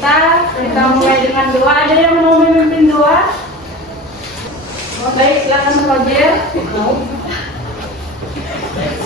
kita mulai dengan doa. Ada yang mau memimpin doa? Baik, silakan Roger.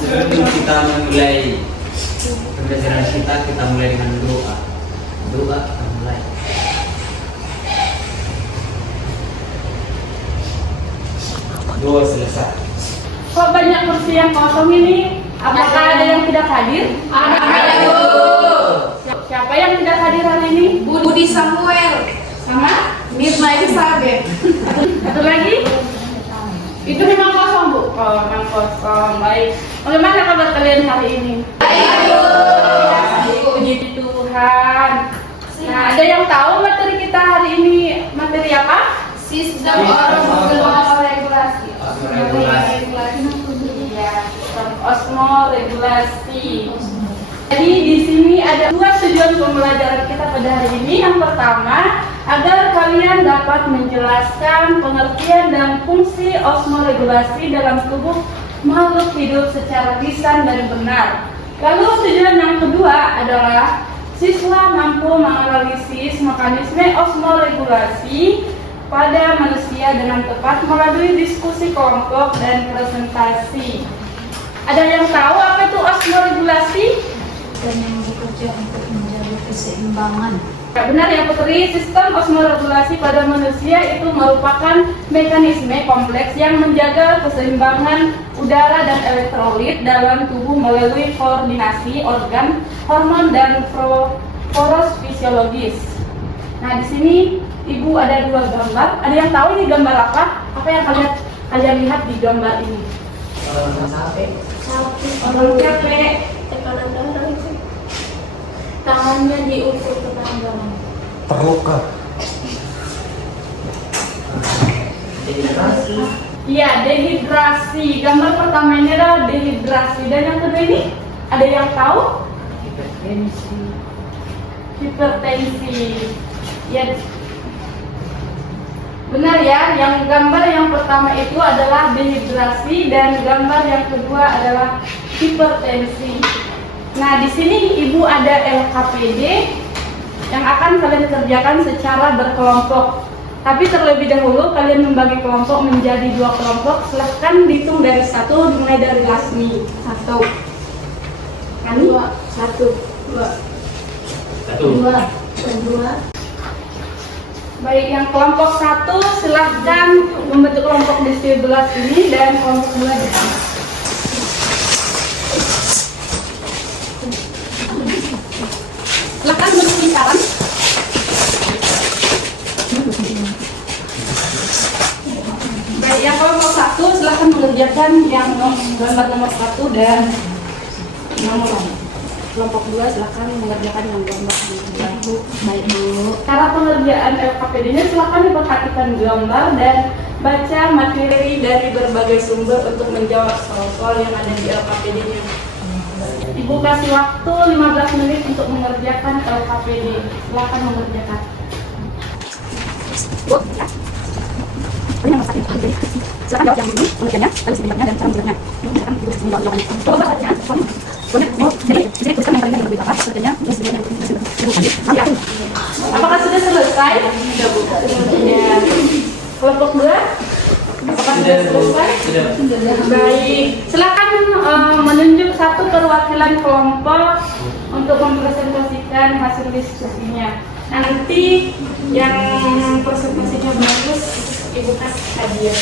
Sebelum kita memulai pembelajaran kita mulai dengan doa. Doa kita mulai. Doa selesai. Kok banyak kursi yang kosong ini? Apakah ada yang tidak hadir? Ada Bu. Siapa yang tidak hadir hari ini? Budi Samuel Sama? Mirna Elizabeth. Satu lagi? Itu memang kosong, Bu? Oh, memang kosong. Baik. Bagaimana kabar kalian hari ini? Baik, Puji Tuhan. Nah, ada yang tahu materi kita hari ini materi apa? Sistem Osmoregulasi. Osmoregulasi. Ya, sistem osmoregulasi. Jadi di sini ada dua tujuan pembelajaran kita pada hari ini. Yang pertama, agar kalian dapat menjelaskan pengertian dan fungsi osmoregulasi dalam tubuh makhluk hidup secara lisan dan benar. Lalu tujuan yang kedua adalah siswa mampu menganalisis mekanisme osmoregulasi pada manusia dengan tepat melalui diskusi kelompok dan presentasi. Ada yang tahu apa itu osmoregulasi? Dan yang bekerja untuk menjaga keseimbangan. Ya, benar ya Putri, sistem osmoregulasi pada manusia itu merupakan mekanisme kompleks yang menjaga keseimbangan udara dan elektrolit dalam tubuh melalui koordinasi organ, hormon dan poros fisiologis. Nah, di sini Ibu ada dua gambar. Ada yang tahu ini gambar apa? Apa yang kalian lihat di gambar ini? Orang capek. Tekanan darah itu. Tangannya diukur ke tangan. Terluka. Dehidrasi. Iya, dehidrasi. Gambar pertama ini adalah dehidrasi. Dan yang kedua ini, ada yang tahu? Hipertensi. Ya, benar ya. Yang gambar yang pertama itu adalah dehidrasi dan gambar yang kedua adalah hipertensi. Nah, di sini Ibu ada LKPD yang akan kalian kerjakan secara berkelompok. Tapi terlebih dahulu kalian membagi kelompok menjadi dua kelompok. Silahkan dihitung dari satu, dimulai dari Lasmi. Satu. Ani? Satu. Dua. Dua. Baik, yang kelompok satu silahkan membentuk kelompok di sebelah sini dan kelompok dua di sana. Silahkan bentuk lingkaran. Baik, yang kelompok satu silahkan mengerjakan yang gambar nomor satu dan nomor kelompok dua silahkan mengerjakan yang gambar nomor dua. Baik Bu. Cara pengerjaan LKPD-nya silahkan diperhatikan gambar dan baca materi dari berbagai sumber untuk menjawab soal-soal yang ada di LKPD-nya. Ibu kasih waktu 15 menit untuk mengerjakan LKPD. Silahkan mengerjakan. Bu, ya. Ini nomor 1. Silakan jawab yang ini pengertiannya, lalu sebenarnya dan cara menjawabnya. Silakan Ibu menjawab jawabannya. Coba baca. Jadi tuliskan yang paling yang lebih apa? Sebenarnya terus sebenarnya Ibu. Apakah sudah selesai? Sudah Bu. Ya. Kelompok 2? Apakah sudah selesai? Sudah. Baik. Silakan menunjuk satu perwakilan kelompok untuk mempresentasikan hasil diskusinya. Nanti yang presentasinya bagus Ibu kasih hadiah.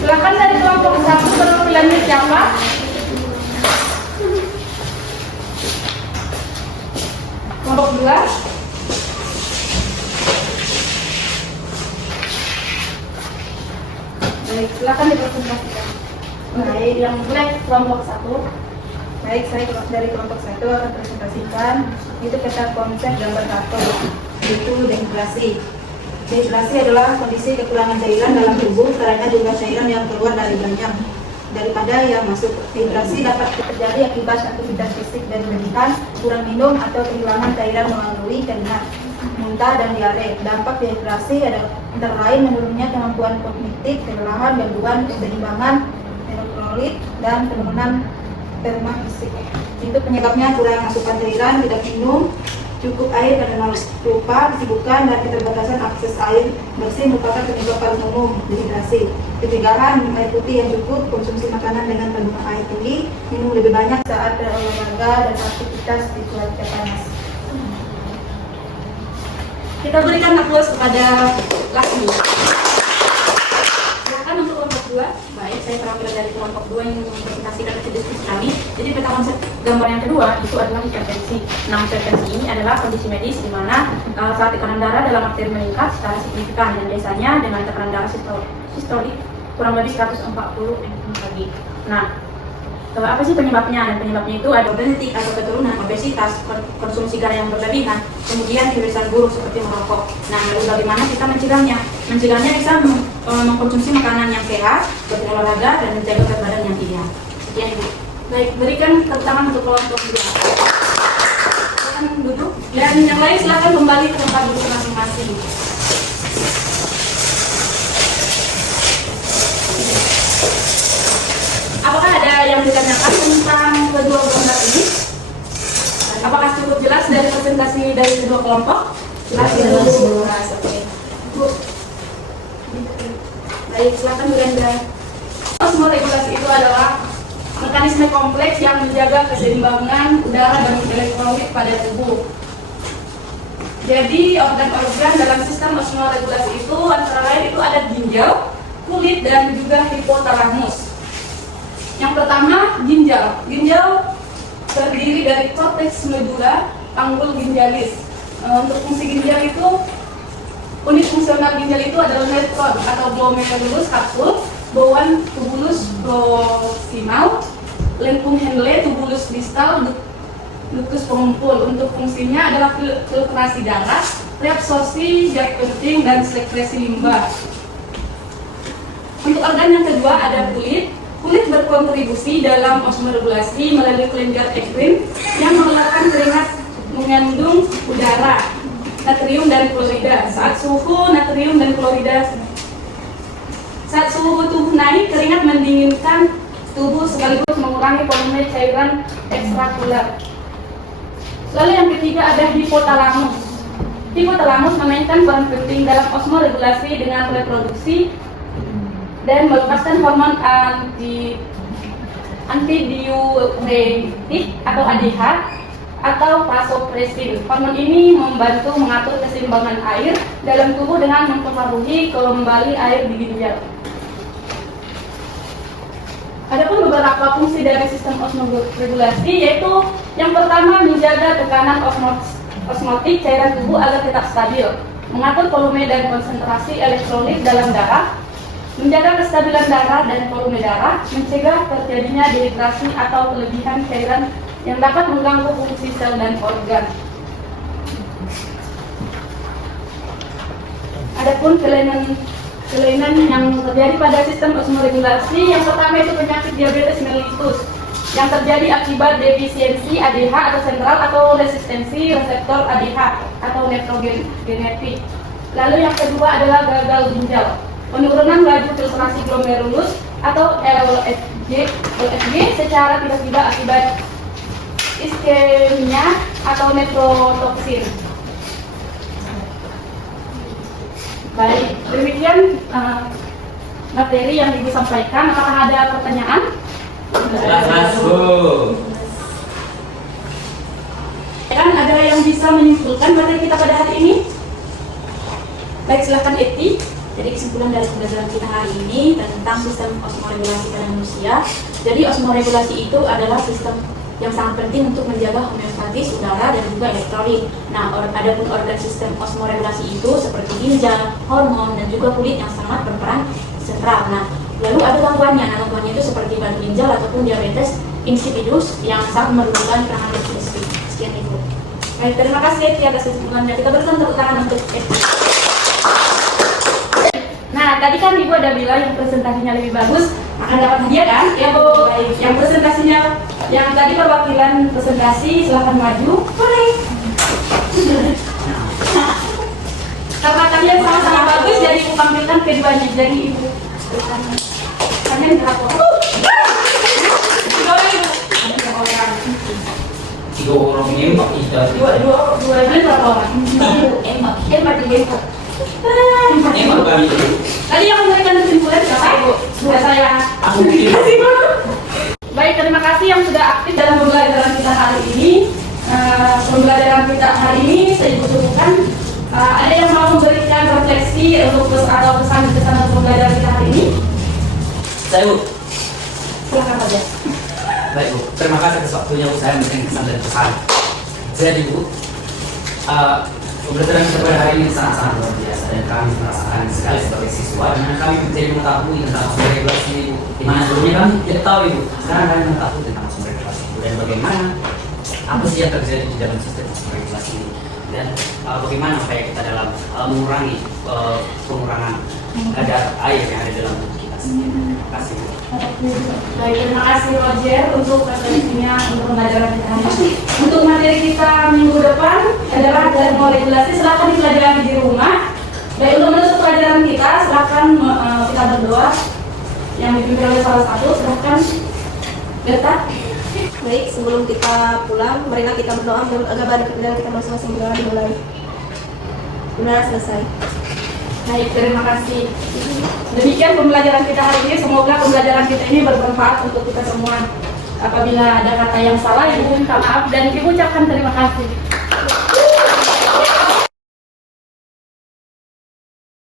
Silakan dari kelompok satu perwakilannya siapa? Kelompok 2? Baik, silakan dipresentasikan. Baik, yang black kelompok 1. Baik, saya dari kelompok 1 akan presentasikan itu peta konsep gambar 1, yaitu dehidrasi. Dehidrasi adalah kondisi kekurangan cairan dalam tubuh karena jumlah cairan yang keluar dari banyak daripada yang masuk. Dehidrasi dapat terjadi akibat aktivitas fisik dan berlebihan, kurang minum atau kehilangan cairan melalui keringat, muntah dan diare. Dampak dehidrasi ada antara lain menurunnya kemampuan kognitif, kelelahan, gangguan keseimbangan elektrolit dan penurunan termahisi. Itu penyebabnya kurang asupan cairan, tidak minum cukup air karena lupa, kesibukan, dan keterbatasan akses air bersih merupakan penyebab paling umum dehidrasi. Ketigaan, minum air putih yang cukup, konsumsi makanan dengan kandungan air tinggi, minum lebih banyak saat berolahraga dan aktivitas di cuaca panas. Kita berikan aplaus kepada Lasmi. Silakan untuk kelompok 2. Baik, saya perwakilan dari kelompok 2 yang mempresentasikan hasil diskusi kami. Jadi peta konsep gambar yang kedua itu adalah hipertensi. Nah, hipertensi ini adalah kondisi medis di mana saat tekanan darah dalam arteri meningkat secara signifikan dan biasanya dengan tekanan darah sistolik kurang lebih 140 mmHg. Nah, apa sih penyebabnya? Dan penyebabnya itu ada genetik atau keturunan, obesitas, konsumsi garam yang berlebihan, kemudian kebiasaan buruk seperti merokok. Nah, lalu bagaimana kita mencegahnya? Mencegahnya bisa mengkonsumsi makanan yang sehat, berolahraga, dan menjaga berat badan yang ideal. Sekian Ibu. Baik, berikan tepuk tangan untuk kelompok 2. Silakan duduk. Dan yang lain silakan kembali ke tempat duduk masing-masing. Apakah ada yang ditanyakan tentang kedua gambar ini? Apakah cukup jelas dari presentasi dari kedua kelompok? Jelas. Oke. Bu. Baik, silakan Bu Renda. Osmoregulasi itu adalah mekanisme kompleks yang menjaga keseimbangan udara dan elektrolit pada tubuh. Jadi organ-organ dalam sistem osmoregulasi itu antara lain itu ada ginjal, kulit, dan juga hipotalamus. Yang pertama, ginjal. Ginjal terdiri dari korteks medula, panggul ginjalis. Untuk fungsi ginjal itu, unit fungsional ginjal itu adalah nephron atau glomerulus kapsul, bauan tubulus proximal, lempung Henle, tubulus distal, ductus pengumpul. Untuk fungsinya adalah filtrasi darah, reabsorpsi zat penting, dan sekresi limbah. Untuk organ yang kedua ada kulit. Kulit berkontribusi dalam osmoregulasi melalui kelenjar ekrim yang mengeluarkan keringat mengandung udara, natrium dan klorida. Saat suhu tubuh naik, keringat mendinginkan tubuh sekaligus mengurangi volume cairan ekstrakular. Lalu yang ketiga ada hipotalamus. Hipotalamus memainkan peran penting dalam osmoregulasi dengan reproduksi dan melepaskan hormon antidiuretik atau ADH atau vasopresin. Hormon ini membantu mengatur keseimbangan air dalam tubuh dengan mempengaruhi kembali air di ginjal. Adapun beberapa fungsi dari sistem osmoregulasi yaitu yang pertama menjaga tekanan osmotik cairan tubuh agar tetap stabil, mengatur volume dan konsentrasi elektrolit dalam darah, menjaga kestabilan darah dan volume darah, mencegah terjadinya dehidrasi atau kelebihan cairan yang dapat mengganggu fungsi sel dan organ. Adapun kelainan yang terjadi pada sistem osmoregulasi, yang pertama itu penyakit diabetes mellitus yang terjadi akibat defisiensi ADH atau sentral atau resistensi reseptor ADH atau nefrogenetik. Lalu yang kedua adalah gagal ginjal, penurunan laju filtrasi glomerulus atau LFG secara tiba-tiba akibat iskemia atau nephrotoxin. Baik, demikian materi yang Ibu sampaikan. Apakah ada pertanyaan? Kan ada yang bisa menyimpulkan materi kita pada hari ini? Baik, silakan Eti. Jadi kesimpulan dari pembelajaran kita hari ini tentang sistem osmoregulasi pada manusia. Jadi osmoregulasi itu adalah sistem yang sangat penting untuk menjaga homeostatis udara dan juga elektrolit. Nah, adapun organ sistem osmoregulasi itu seperti ginjal, hormon, dan juga kulit yang sangat berperan sentral. Nah, lalu ada gangguannya. Nah, gangguannya itu seperti gagal ginjal ataupun diabetes insipidus yang sangat memerlukan penanganan spesifik. Sekian Ibu. Baik, terima kasih Eti atas kesimpulannya. Kita berikan tepuk tangan untuk Eti. Nah, tadi kan Ibu ada bilang yang presentasinya lebih bagus akan dapat hadiah kan? Ya Bu, yang presentasinya, yang tadi perwakilan presentasi silahkan maju. Boleh. Karena kalian sama-sama bagus, jadi Ibu tampilkan keduanya. Jadi Ibu kalian berapa? Boleh Ibu. Tiga orang nembak kita. Dua ini berapa orang? Emak. Empat tiga itu. Nembak kami. Tadi yang memberikan kesimpulan siapa ibu? Sudah saya. Aku bikin. Baik, terima kasih yang sudah aktif dalam pembelajaran kita hari ini. Pembelajaran kita hari ini saya butuhkan. Ada yang mau memberikan refleksi atau pesan-pesan untuk pembelajaran kita hari ini? Saya Bu. Silakan saja. Baik Bu, terima kasih atas waktunya Bu. Saya memberikan kesan dan pesan. Jadi Bu, pembelajaran kita pada hari ini sangat-sangat luar biasa dan kami merasakan sekali sebagai siswa dan kami menjadi mengetahui tentang sumber regulasi ini Bu. Di mana sebelumnya kami tidak tahu Ibu, sekarang kami mengetahui tentang sumber regulasi itu dan bagaimana apa sih yang terjadi di dalam sistem sumber regulasi ini dan bagaimana upaya kita dalam mengurangi pengurangan kadar air yang ada dalam tubuh kita sendiri. Terima kasih Bu. Baik, terima kasih Roger untuk referensinya untuk pembelajaran kita hari ini. Untuk materi kita minggu depan adalah dari regulasi, silakan dipelajari di rumah. Baik, untuk menutup pelajaran kita, silakan kita berdoa yang dipimpin oleh salah satu. Silakan Berta. Baik, sebelum kita pulang, marilah kita berdoa menurut agama dan kebenaran kita masing-masing. Doa dimulai. Benar, selesai. Baik, terima kasih. Demikian pembelajaran kita hari ini. Semoga pembelajaran kita ini bermanfaat untuk kita semua. Apabila ada kata yang salah, Ibu minta maaf dan Ibu ucapkan terima kasih.